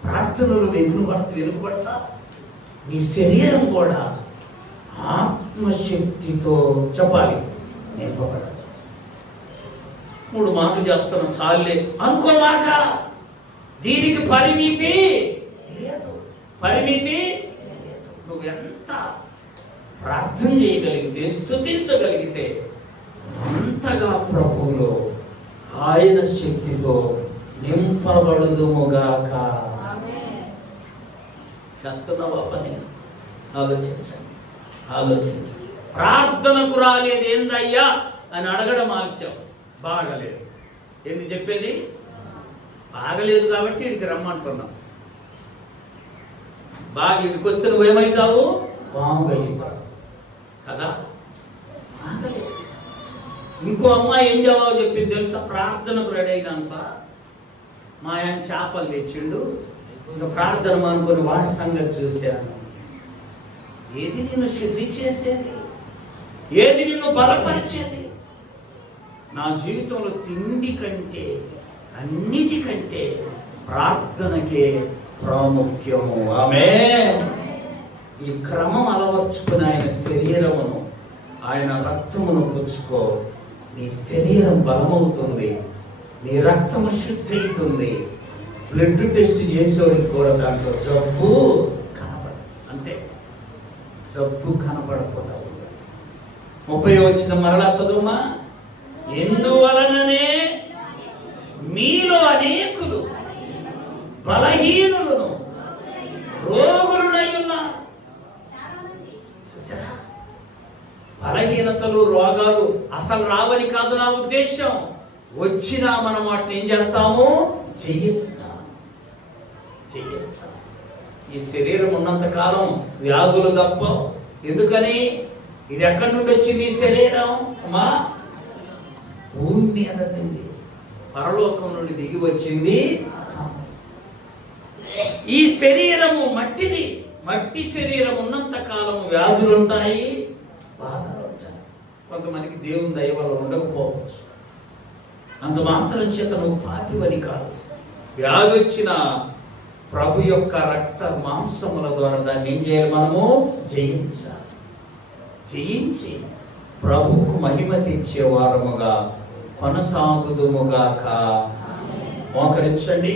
ప్రార్థనలు వెనుకబడతా? నీ శరీరం కూడా ఆత్మశక్తితో చెప్పాలి నింపబడాలి. 3 మార్లు చేస్తున్నా చాలే అనుకోమాక. దీనికి పరిమితి లేదు, పరిమితి లేదు. నువ్వు ఎంత ప్రార్థన చేయగలిగితే, స్తుతించగలిగితే అంతగా ప్రభువులో ఆయన శక్తితో నింపబడుదుముగాక. చేస్తున్నావా పని? ఆలోచించండి. ప్రార్థనకు రాలేదు ఏందయ్యా అని అడగడం ఆలస్యం. బాగలేదు ఏంది చెప్పేది? బాగలేదు కాబట్టి ఇక్కడికి రమ్మంటున్నాం. బాగా ఇక్కడికి వస్తే నువ్వేమవుతావు? బాగుతావు కదా. బాగలేదు. ఇంకో అమ్మాయి ఏం జవాబు చెప్పింది తెలుసా? ప్రార్థనకు రెడీ అయినాను సార్, మా ఆయన చేపలు తెచ్చిండు, ఇంకా ప్రార్థన అనుకుని వాటి సంగతి చూశాను. ఏది నిన్ను శుద్ధి చేసేది? ఏది నిన్ను బలపరిచేది? నా జీవితంలో తిండి కంటే అన్నిటికంటే ప్రార్థనకే ప్రాముఖ్యము. ఆమేన్. ఈ క్రమం అలవర్చుకుని ఆయన శరీరమును ఆయన రక్తమును పుచ్చుకో. నీ శరీరం బలమవుతుంది, నీ రక్తము శుద్ధి అవుతుంది. బ్లడ్ టెస్ట్ చేసేవాడికి కూడా దాంట్లో జబ్బు కనపడదు. అంతే, జబ్బు కనపడకుండా. 30వ వచనం మరలా చదువుమా. ఎందువలననే మీలో అనేకులు బలహీనులను రోగులునై ఉన్నారు. చూసారా, బలహీనతలు రోగాలు అసలు రావని కాదు నా ఉద్దేశం. వచ్చినా మనం వాటిని ఏం చేస్తాము? చేయిస్తాం. ఈ శరీరం ఉన్నంత కాలం వ్యాధులు తప్ప. ఎందుకని? ఇది ఎక్కడి నుండి వచ్చింది ఈ శరీరం? అమ్మా, భూమి మీద నుండి, పరలోకం నుండి దిగి వచ్చింది. ఈ శరీరము మట్టిది. మట్టి శరీరం ఉన్నంత కాలం వ్యాధులు ఉంటాయి, బాధలు ఉంటాయి. కొంతమందికి దేవుని దయ వల్ల ఉండకపోవచ్చు. అంత మాత్రం చేత నువ్వు పాపివని కాదు. వ్యాధి వచ్చిన ప్రభు యొక్క రక్త మాంసముల ద్వారా దాన్ని ఏం చేయాలి? మనము జయించాలి. జయించి ప్రభువుకు మహిమ తెచ్చే వారముగా కొనసాగుదుముగాక. మోకరించండి,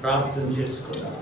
ప్రార్థన చేసుకుందాం.